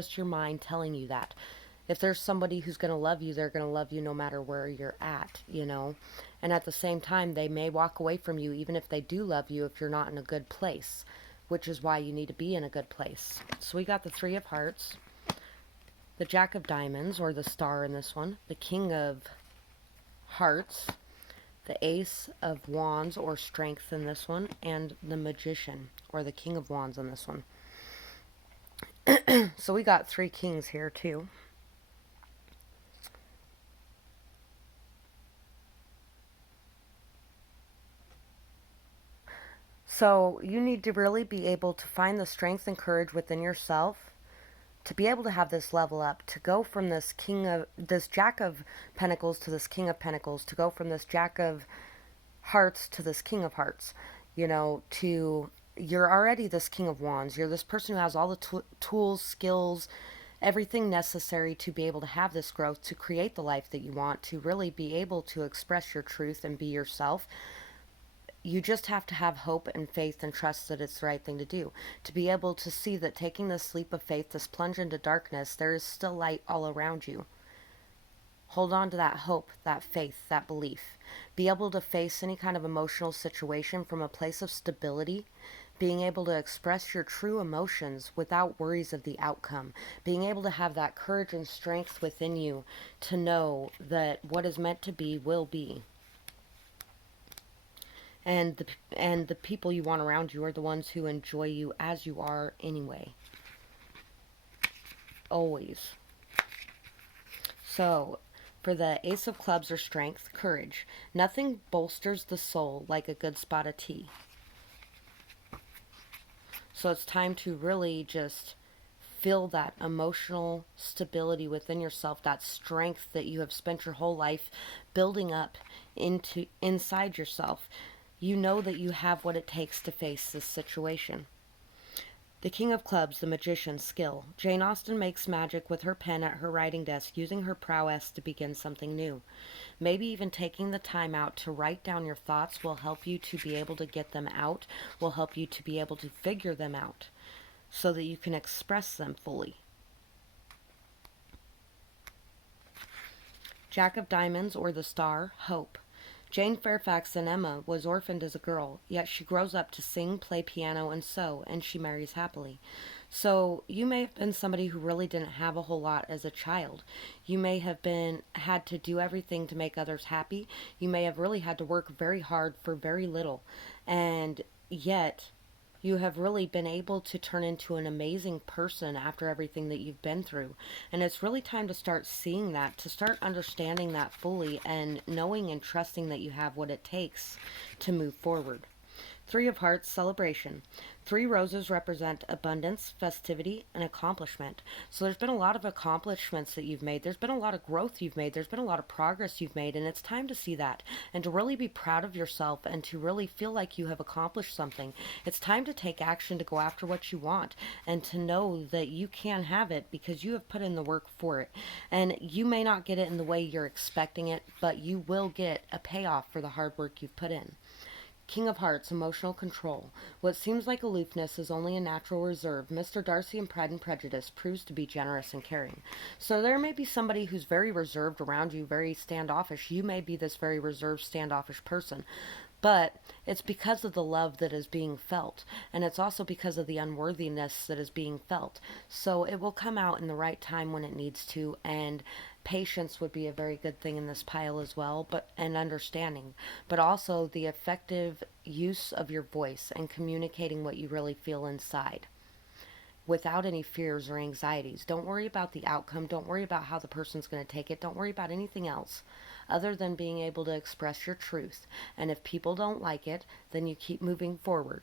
just your mind telling you that. If there's somebody who's going to love you, they're going to love you no matter where you're at, you know. And at the same time, they may walk away from you even if they do love you if you're not in a good place, which is why you need to be in a good place. So we got the Three of Hearts, the Jack of Diamonds, or the Star in this one, the King of Hearts, the Ace of Wands, or Strength in this one, and the Magician, or the King of Wands in this one. So we got three kings here too. So you need to really be able to find the strength and courage within yourself to be able to have this level up, to go from this Jack of Pentacles to this King of Pentacles, to go from this Jack of Hearts to this King of Hearts, you know, to you're already this King of Wands. You're this person who has all the tools, skills, everything necessary to be able to have this growth, to create the life that you want, to really be able to express your truth and be yourself. You just have to have hope and faith and trust that it's the right thing to do. To be able to see that taking this leap of faith, this plunge into darkness, there is still light all around you. Hold on to that hope, that faith, that belief. Be able to face any kind of emotional situation from a place of stability. Being able to express your true emotions without worries of the outcome. Being able to have that courage and strength within you to know that what is meant to be will be. And the people you want around you are the ones who enjoy you as you are anyway. Always. So, for the Ace of Clubs or Strength, courage. Nothing bolsters the soul like a good spot of tea. So it's time to really just feel that emotional stability within yourself, that strength that you have spent your whole life building up inside yourself. You know that you have what it takes to face this situation. The King of Clubs, the Magician, skill. Jane Austen makes magic with her pen at her writing desk, using her prowess to begin something new. Maybe even taking the time out to write down your thoughts will help you to be able to get them out, will help you to be able to figure them out, so that you can express them fully. Jack of Diamonds, or the Star, hope. Jane Fairfax and Emma was orphaned as a girl, yet she grows up to sing, play piano, and sew, and she marries happily. So you may have been somebody who really didn't have a whole lot as a child. You may have had to do everything to make others happy. You may have really had to work very hard for very little. And yet you have really been able to turn into an amazing person after everything that you've been through. And it's really time to start seeing that, to start understanding that fully and knowing and trusting that you have what it takes to move forward. Three of Hearts, celebration. Three roses represent abundance, festivity, and accomplishment. So there's been a lot of accomplishments that you've made. There's been a lot of growth you've made. There's been a lot of progress you've made. And it's time to see that and to really be proud of yourself and to really feel like you have accomplished something. It's time to take action to go after what you want and to know that you can have it because you have put in the work for it. And you may not get it in the way you're expecting it, but you will get a payoff for the hard work you've put in. King of Hearts, emotional control. What seems like aloofness is only a natural reserve. Mr. Darcy in Pride and Prejudice proves to be generous and caring. So there may be somebody who's very reserved around you, very standoffish. You may be this very reserved, standoffish person. But it's because of the love that is being felt. And it's also because of the unworthiness that is being felt. So it will come out in the right time when it needs to. And patience would be a very good thing in this pile as well, and understanding, but also the effective use of your voice and communicating what you really feel inside without any fears or anxieties. Don't worry about the outcome. Don't worry about how the person's going to take it. Don't worry about anything else other than being able to express your truth. And if people don't like it, then you keep moving forward.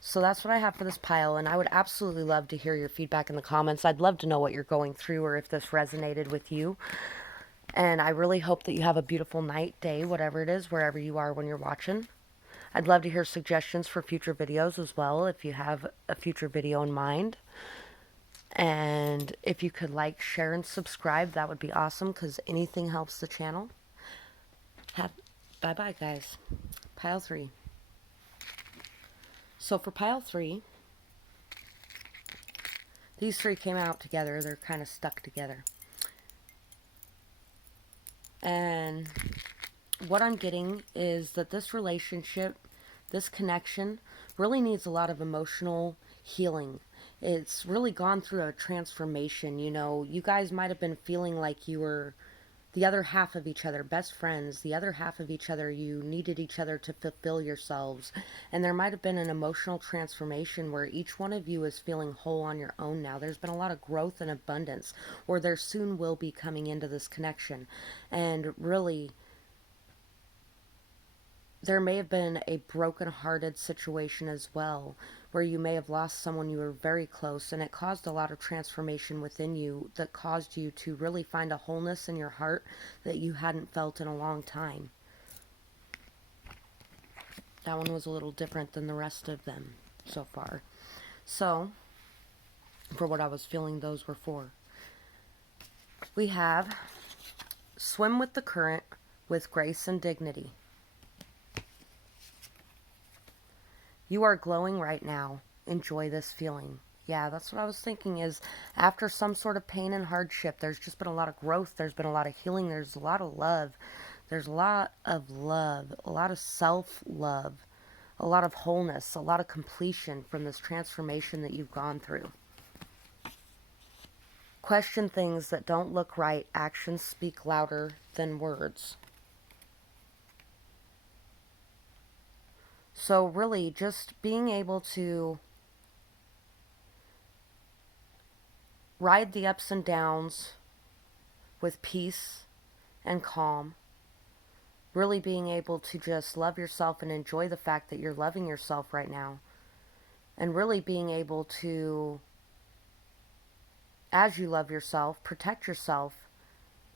So that's what I have for this pile, and I would absolutely love to hear your feedback in the comments. I'd love to know what you're going through or if this resonated with you. And I really hope that you have a beautiful night, day, whatever it is, wherever you are when you're watching. I'd love to hear suggestions for future videos as well, if you have a future video in mind. And if you could like, share, and subscribe, that would be awesome, because anything helps the channel. Bye-bye, guys. Pile 3. So for pile 3, these three came out together. They're kind of stuck together. And what I'm getting is that this relationship, this connection, really needs a lot of emotional healing. It's really gone through a transformation. You know, you guys might have been feeling like you were the other half of each other, best friends, the other half of each other. You needed each other to fulfill yourselves. And there might have been an emotional transformation where each one of you is feeling whole on your own now. There's been a lot of growth and abundance, or there soon will be coming into this connection. And really, there may have been a broken-hearted situation as well, where you may have lost someone you were very close, and it caused a lot of transformation within you that caused you to really find a wholeness in your heart that you hadn't felt in a long time. That one was a little different than the rest of them so far. So, for what I was feeling those were for. We have swim with the current with grace and dignity. You are glowing right now. Enjoy this feeling. Yeah, that's what I was thinking is after some sort of pain and hardship, there's just been a lot of growth. There's been a lot of healing. There's a lot of love. There's a lot of love, a lot of self-love, a lot of wholeness, a lot of completion from this transformation that you've gone through. Question things that don't look right. Actions speak louder than words. So really, just being able to ride the ups and downs with peace and calm. Really being able to just love yourself and enjoy the fact that you're loving yourself right now. And really being able to, as you love yourself, protect yourself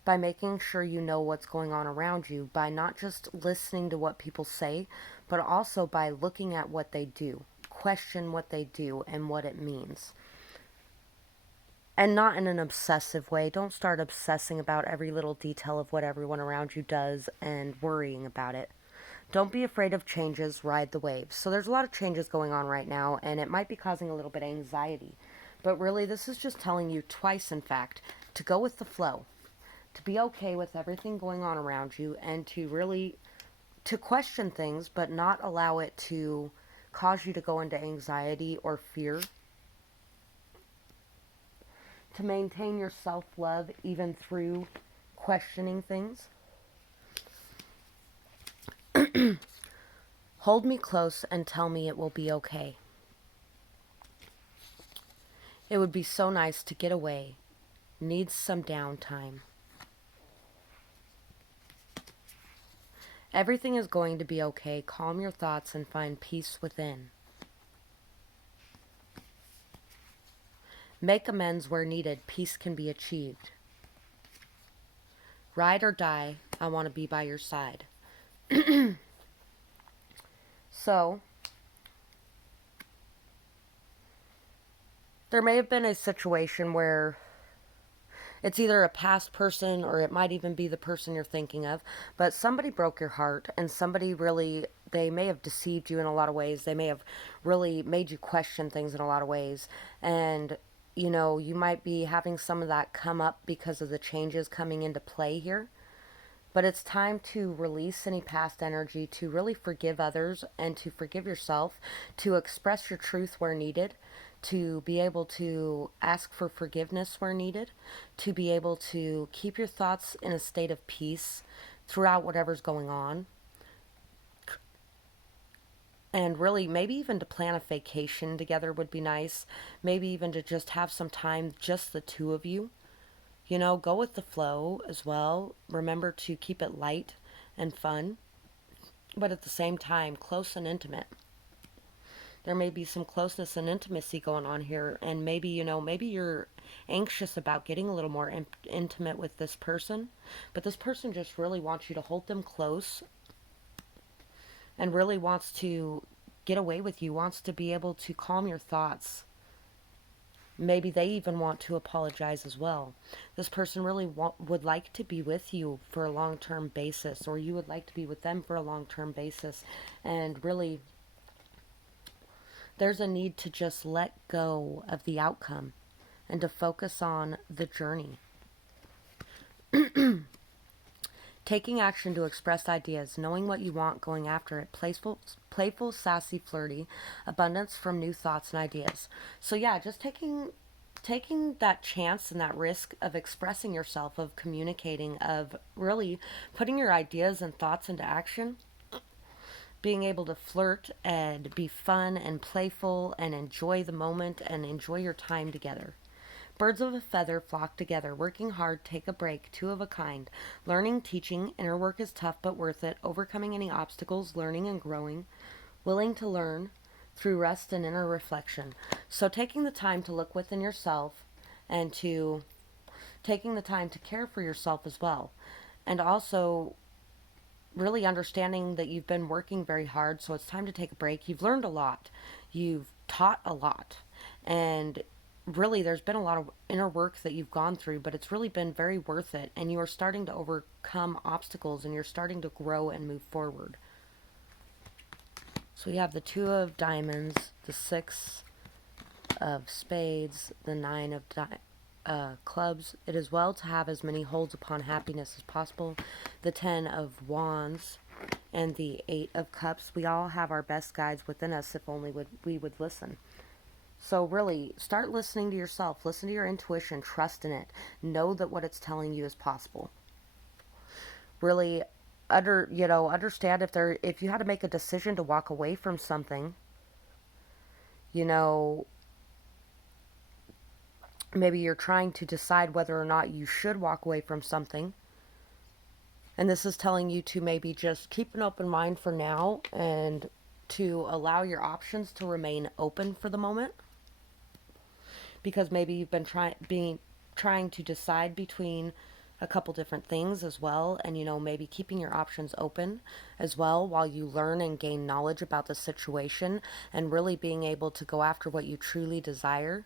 by making sure you know what's going on around you, by not just listening to what people say, but also by looking at what they do. Question what they do and what it means. And not in an obsessive way. Don't start obsessing about every little detail of what everyone around you does and worrying about it. Don't be afraid of changes, ride the waves. So there's a lot of changes going on right now, and it might be causing a little bit of anxiety. But really, this is just telling you twice, in fact, to go with the flow. To be okay with everything going on around you, and to really, to question things, but not allow it to cause you to go into anxiety or fear. To maintain your self-love even through questioning things. Hold me close and tell me it will be okay. It would be so nice to get away. Needs some downtime. Everything is going to be okay. Calm your thoughts and find peace within. Make amends where needed. Peace can be achieved. Ride or die. I want to be by your side. So, there may have been a situation where it's either a past person or it might even be the person you're thinking of, but somebody broke your heart and somebody really, they may have deceived you in a lot of ways. They may have really made you question things in a lot of ways. And, you know, you might be having some of that come up because of the changes coming into play here. But it's time to release any past energy, to really forgive others and to forgive yourself, to express your truth where needed, to be able to ask for forgiveness where needed, to be able to keep your thoughts in a state of peace throughout whatever's going on. And really, maybe even to plan a vacation together would be nice. Maybe even to just have some time, just the two of you. You know, go with the flow as well. Remember to keep it light and fun, but at the same time, close and intimate. There may be some closeness and intimacy going on here, and maybe, you know, maybe you're anxious about getting a little more intimate with this person, but this person just really wants you to hold them close and really wants to get away with you, wants to be able to calm your thoughts. Maybe they even want to apologize as well. This person really would like to be with you for a long-term basis, or you would like to be with them for a long-term basis. And really, there's a need to just let go of the outcome and to focus on the journey. Taking action to express ideas, knowing what you want, going after it, playful, sassy, flirty, abundance from new thoughts and ideas. So yeah, just taking that chance and that risk of expressing yourself, of communicating, of really putting your ideas and thoughts into action, being able to flirt and be fun and playful and enjoy the moment and enjoy your time together. Birds of a feather flock together, working hard, take a break, two of a kind. Learning, teaching, inner work is tough but worth it, overcoming any obstacles, learning and growing, willing to learn through rest and inner reflection. So taking the time to look within yourself and to taking the time to care for yourself as well. And also really understanding that you've been working very hard, so it's time to take a break. You've learned a lot. You've taught a lot. And really there's been a lot of inner work that you've gone through, but it's really been very worth it, and you are starting to overcome obstacles and you're starting to grow and move forward. So we have the two of diamonds, the six of spades, the nine of clubs. It is well to have as many holds upon happiness as possible, the 10 of wands, and the 8 of cups. We all have our best guides within us if only we would listen. So really, start listening to yourself. Listen to your intuition. Trust in it. Know that what it's telling you is possible. Really, understand if you had to make a decision to walk away from something, maybe you're trying to decide whether or not you should walk away from something. And this is telling you to maybe just keep an open mind for now and to allow your options to remain open for the moment. Because maybe you've been trying to decide between a couple different things as well, and maybe keeping your options open as well while you learn and gain knowledge about the situation, and really being able to go after what you truly desire,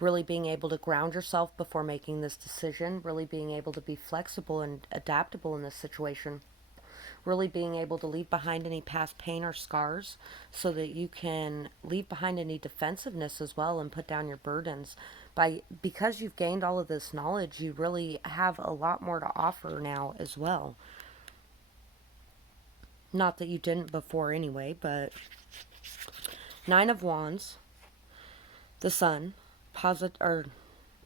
really being able to ground yourself before making this decision, really being able to be flexible and adaptable in this situation, really being able to leave behind any past pain or scars so that you can leave behind any defensiveness as well and put down your burdens. Because you've gained all of this knowledge, you really have a lot more to offer now as well. Not that you didn't before anyway, but 9 of wands, the sun,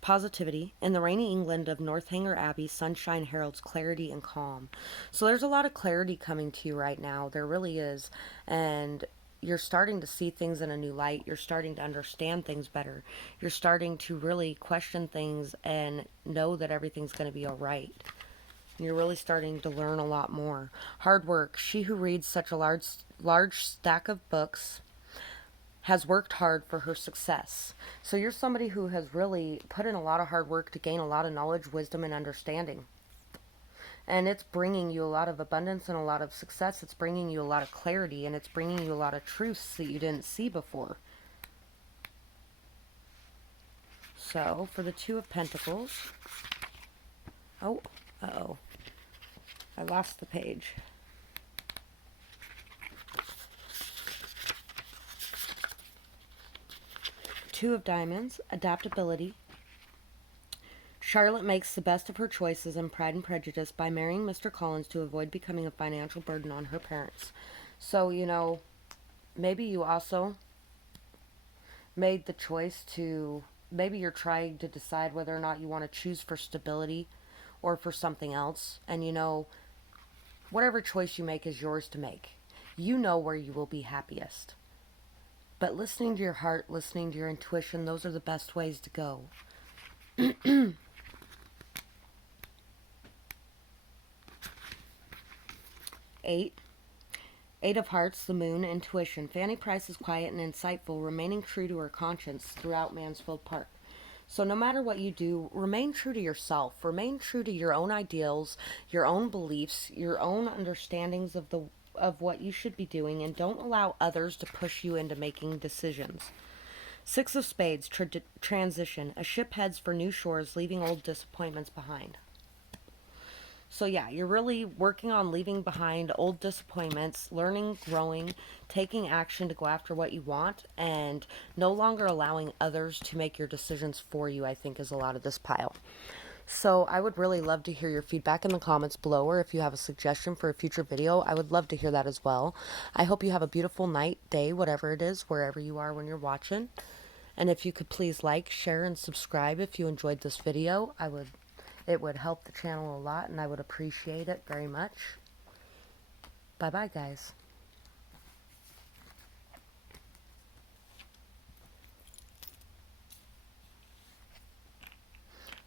positivity. In the rainy England of Northanger Abbey, sunshine heralds clarity and calm. So there's a lot of clarity coming to you right now. There really is. And you're starting to see things in a new light. You're starting to understand things better. You're starting to really question things and know that everything's going to be all right. You're really starting to learn a lot more. Hard work. She who reads such a large stack of books has worked hard for her success. So you're somebody who has really put in a lot of hard work to gain a lot of knowledge, wisdom, and understanding. And it's bringing you a lot of abundance and a lot of success. It's bringing you a lot of clarity, and it's bringing you a lot of truths that you didn't see before. So for the 2 of Pentacles. Oh, uh-oh. I lost the page. Two of diamonds, adaptability. Charlotte makes the best of her choices in Pride and Prejudice by marrying Mr. Collins to avoid becoming a financial burden on her parents. So, maybe you also made the choice to, maybe you're trying to decide whether or not you want to choose for stability or for something else. And whatever choice you make is yours to make. You know where you will be happiest. But listening to your heart, listening to your intuition, those are the best ways to go. 8. 8 of Hearts, the moon, intuition. Fanny Price is quiet and insightful, remaining true to her conscience throughout Mansfield Park. So no matter what you do, remain true to yourself. Remain true to your own ideals, your own beliefs, your own understandings of what you should be doing, and don't allow others to push you into making decisions. 6 of Spades, transition. A ship heads for new shores, leaving old disappointments behind. So, yeah, you're really working on leaving behind old disappointments, learning, growing, taking action to go after what you want, and no longer allowing others to make your decisions for you, I think, is a lot of this pile. So, I would really love to hear your feedback in the comments below, or if you have a suggestion for a future video, I would love to hear that as well. I hope you have a beautiful night, day, whatever it is, wherever you are when you're watching. And if you could please like, share, and subscribe if you enjoyed this video, it would help the channel a lot and I would appreciate it very much. Bye bye, guys.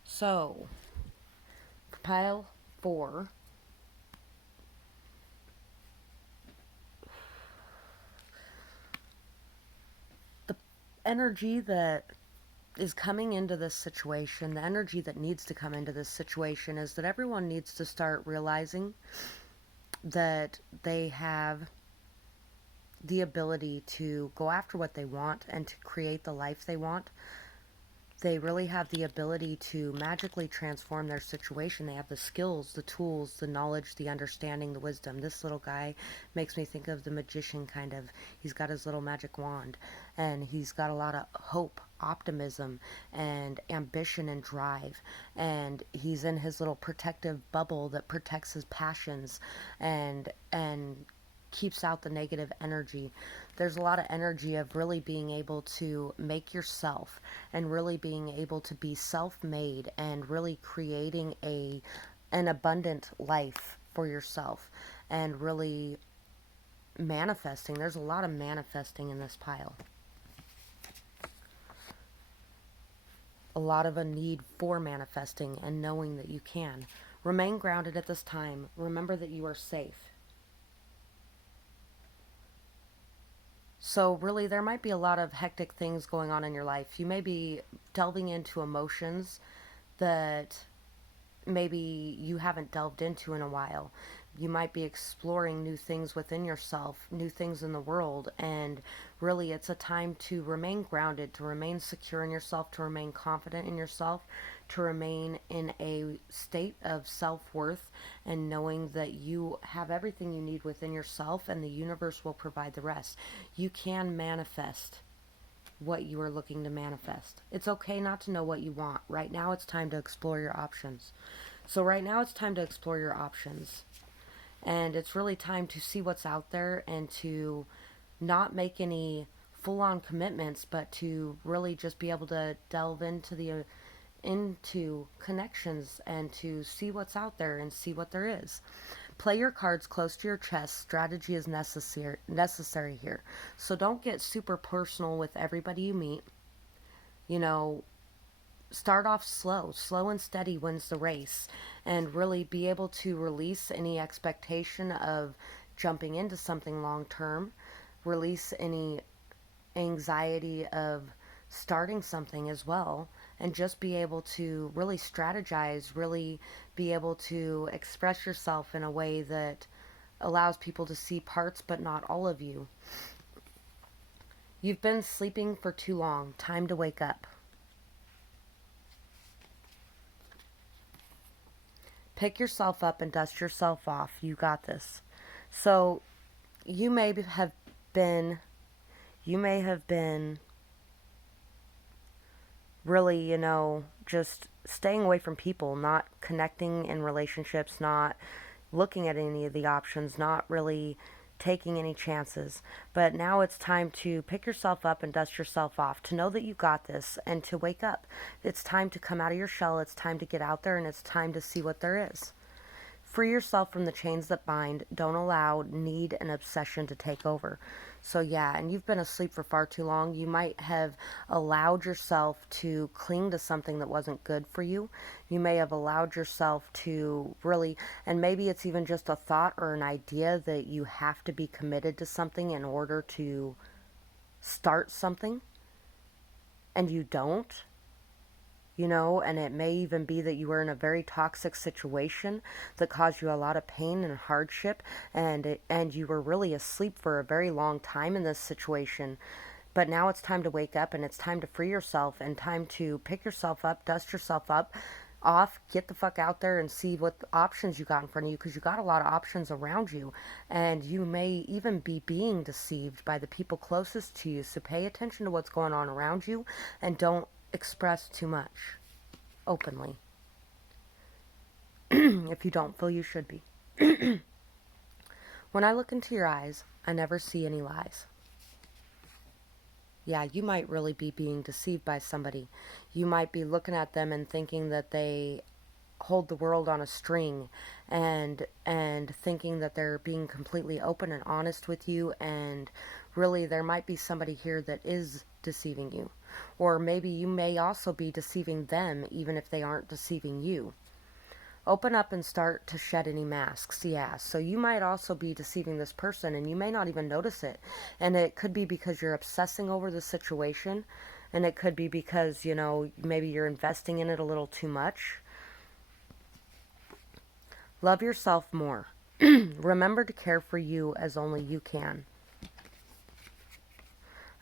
So, for pile 4, the energy that is coming into this situation, the energy that needs to come into this situation is that everyone needs to start realizing that they have the ability to go after what they want and to create the life they want. They really have the ability to magically transform their situation. They have the skills, the tools, the knowledge, the understanding, the wisdom. This little guy makes me think of the magician, kind of. He's got his little magic wand, and he's got a lot of hope, optimism, and ambition and drive. And he's in his little protective bubble that protects his passions and keeps out the negative energy. There's a lot of energy of really being able to make yourself and really being able to be self-made and really creating an abundant life for yourself and really manifesting. There's a lot of manifesting in this pile. A lot of a need for manifesting and knowing that you can. Remain grounded at this time. Remember that you are safe. So really, there might be a lot of hectic things going on in your life. You may be delving into emotions that maybe you haven't delved into in a while. You might be exploring new things within yourself, new things in the world, and really it's a time to remain grounded, to remain secure in yourself, to remain confident in yourself, to remain in a state of self-worth and knowing that you have everything you need within yourself and the universe will provide the rest. You can manifest what you are looking to manifest. It's okay not to know what you want. Right now it's time to explore your options. So right now it's time to explore your options. And it's really time to see what's out there and to not make any full-on commitments, but to really just be able to delve into connections and to see what's out there and see what there is. Play your cards close to your chest. Strategy is necessary here. So don't get super personal with everybody you meet. You know, start off slow. Slow and steady wins the race. And really be able to release any expectation of jumping into something long term. Release any anxiety of starting something as well, and just be able to really strategize, really be able to express yourself in a way that allows people to see parts but not all of you. You've been sleeping for too long. Time to wake up. Pick yourself up and dust yourself off. You got this. So you may have been really, just staying away from people, not connecting in relationships, not looking at any of the options, not really taking any chances. But now it's time to pick yourself up and dust yourself off, to know that you got this and to wake up. It's time to come out of your shell. It's time to get out there and it's time to see what there is. Free yourself from the chains that bind. Don't allow need and obsession to take over. So yeah, and you've been asleep for far too long. You might have allowed yourself to cling to something that wasn't good for you. You may have allowed yourself to really, and maybe it's even just a thought or an idea that you have to be committed to something in order to start something, and you don't. And it may even be that you were in a very toxic situation that caused you a lot of pain and hardship, and you were really asleep for a very long time in this situation. But now it's time to wake up and it's time to free yourself and time to pick yourself up, dust yourself up, off, get the fuck out there and see what options you got in front of you, because you got a lot of options around you, and you may even be being deceived by the people closest to you. So pay attention to what's going on around you and don't express too much openly if you don't feel you should be. When I look into your eyes, I never see any lies. Yeah, you might really be being deceived by somebody. You might be looking at them and thinking that they hold the world on a string, and thinking that they're being completely open and honest with you, and really there might be somebody here that is deceiving you. Or maybe you may also be deceiving them even if they aren't deceiving you. Open up and start to shed any masks. Yeah, so you might also be deceiving this person and you may not even notice it. And it could be because you're obsessing over the situation, and it could be because, maybe you're investing in it a little too much. Love yourself more. Remember to care for you as only you can.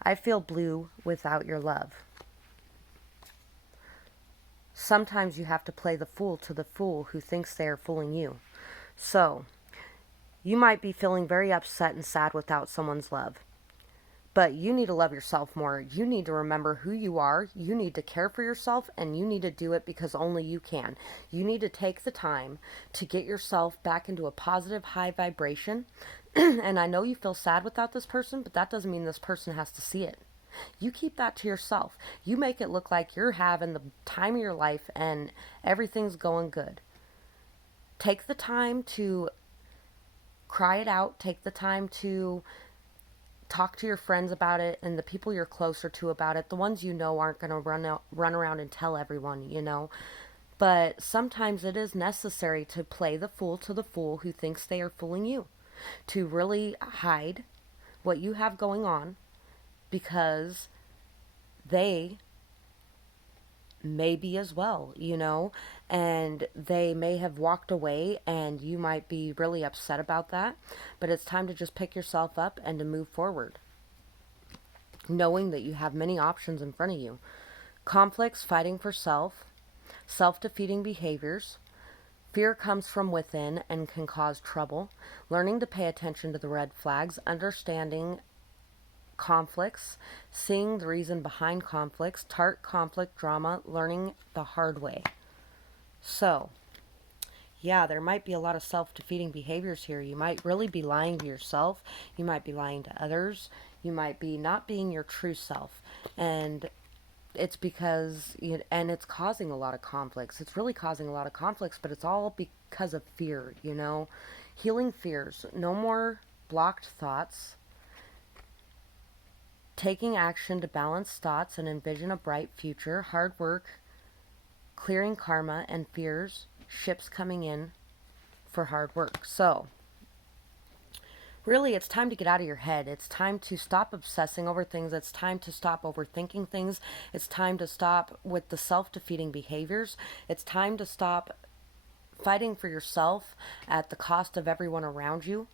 I feel blue without your love. Sometimes you have to play the fool to the fool who thinks they are fooling you. So, you might be feeling very upset and sad without someone's love. But you need to love yourself more. You need to remember who you are. You need to care for yourself, and you need to do it because only you can. You need to take the time to get yourself back into a positive, high vibration. And I know you feel sad without this person, but that doesn't mean this person has to see it. You keep that to yourself. You make it look like you're having the time of your life and everything's going good. Take the time to cry it out. Take the time to talk to your friends about it and the people you're closer to about it. The ones you know aren't going to run around and tell everyone. But sometimes it is necessary to play the fool to the fool who thinks they are fooling you. To really hide what you have going on, because they may be as well, and they may have walked away and you might be really upset about that. But it's time to just pick yourself up and to move forward, knowing that you have many options in front of you. Conflicts, fighting for self-defeating behaviors. Fear comes from within and can cause trouble. Learning to pay attention to the red flags, understanding conflicts, seeing the reason behind conflicts, tart conflict drama, learning the hard way. So, yeah, there might be a lot of self-defeating behaviors here. You might really be lying to yourself. You might be lying to others. You might be not being your true self. And it's because, and it's causing a lot of conflicts. It's really causing a lot of conflicts, but it's all because of fear. Healing fears. No more blocked thoughts. Taking action to balance thoughts and envision a bright future. Hard work. Clearing karma and fears. Ships coming in for hard work. So, really, it's time to get out of your head. It's time to stop obsessing over things. It's time to stop overthinking things. It's time to stop with the self-defeating behaviors. It's time to stop fighting for yourself at the cost of everyone around you.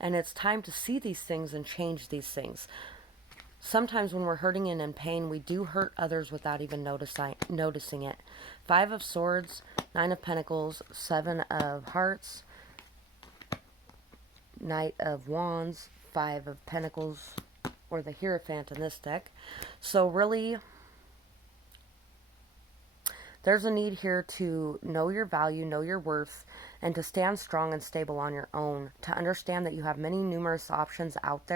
And it's time to see these things and change these things. Sometimes when we're hurting and in pain, we do hurt others without even noticing it. 5 of Swords, 9 of Pentacles, 7 of Hearts, Knight of Wands, 5 of Pentacles, or the Hierophant in this deck. So really, there's a need here to know your value, know your worth, and to stand strong and stable on your own. To understand that you have many numerous options out there.